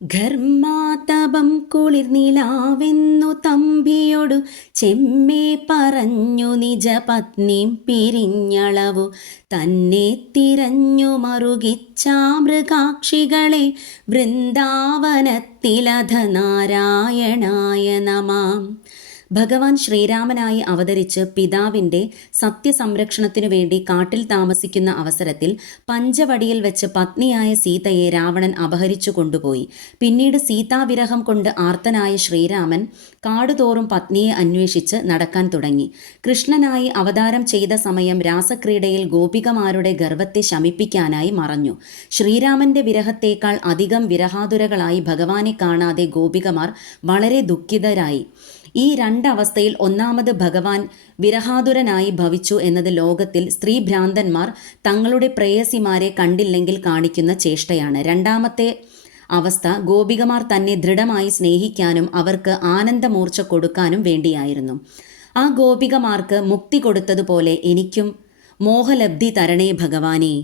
ഘർമാതപം കുളിർനിലാവെന്നു തമ്പിയൊടു ചെമ്മേ പറഞ്ഞു നിജപത്നിം പിരിഞ്ഞളവു തന്നെ തിരഞ്ഞു മറുകിച്ചാ മൃഗാക്ഷികളെ വൃന്ദാവനത്തിലധ നാരായണായ നമാം. ഭഗവാൻ ശ്രീരാമനായി അവതരിച്ച് പിതാവിൻ്റെ സത്യസംരക്ഷണത്തിനു വേണ്ടി കാട്ടിൽ താമസിക്കുന്ന അവസരത്തിൽ പഞ്ചവടിയിൽ വെച്ച് പത്നിയായ സീതയെ രാവണൻ അപഹരിച്ചു കൊണ്ടുപോയി. പിന്നീട് സീതാവിരഹം കൊണ്ട് ആർത്തനായ ശ്രീരാമൻ കാടുതോറും പത്നിയെ അന്വേഷിച്ച് നടക്കാൻ തുടങ്ങി. കൃഷ്ണനായി അവതാരം ചെയ്ത സമയം രാസക്രീഡയിൽ ഗോപികമാരുടെ ഗർവത്തെ ശമിപ്പിക്കാനായി മറഞ്ഞു. ശ്രീരാമന്റെ വിരഹത്തേക്കാൾ അധികം വിരഹാതുരകളായി ഭഗവാനെ കാണാതെ ഗോപികമാർ വളരെ ദുഃഖിതരായി. ഈ രണ്ടവസ്ഥയിൽ ഒന്നാമത് ഭഗവാൻ വിരഹാതുരനായി ഭവിച്ചു എന്നത് ലോകത്തിൽ സ്ത്രീഭ്രാന്തന്മാർ തങ്ങളുടെ പ്രേയസിമാരെ കണ്ടില്ലെങ്കിൽ കാണിക്കുന്ന ചേഷ്ടയാണ്. രണ്ടാമത്തെ അവസ്ഥ ഗോപികമാർ തന്നെ ദൃഢമായി സ്നേഹിക്കാനും അവർക്ക് ആനന്ദമൂർച്ച കൊടുക്കാനും വേണ്ടിയായിരുന്നു. ആ ഗോപികമാർക്ക് മുക്തി കൊടുത്തതുപോലെ എനിക്കും മോഹലബ്ധി തരണേ ഭഗവാനേ.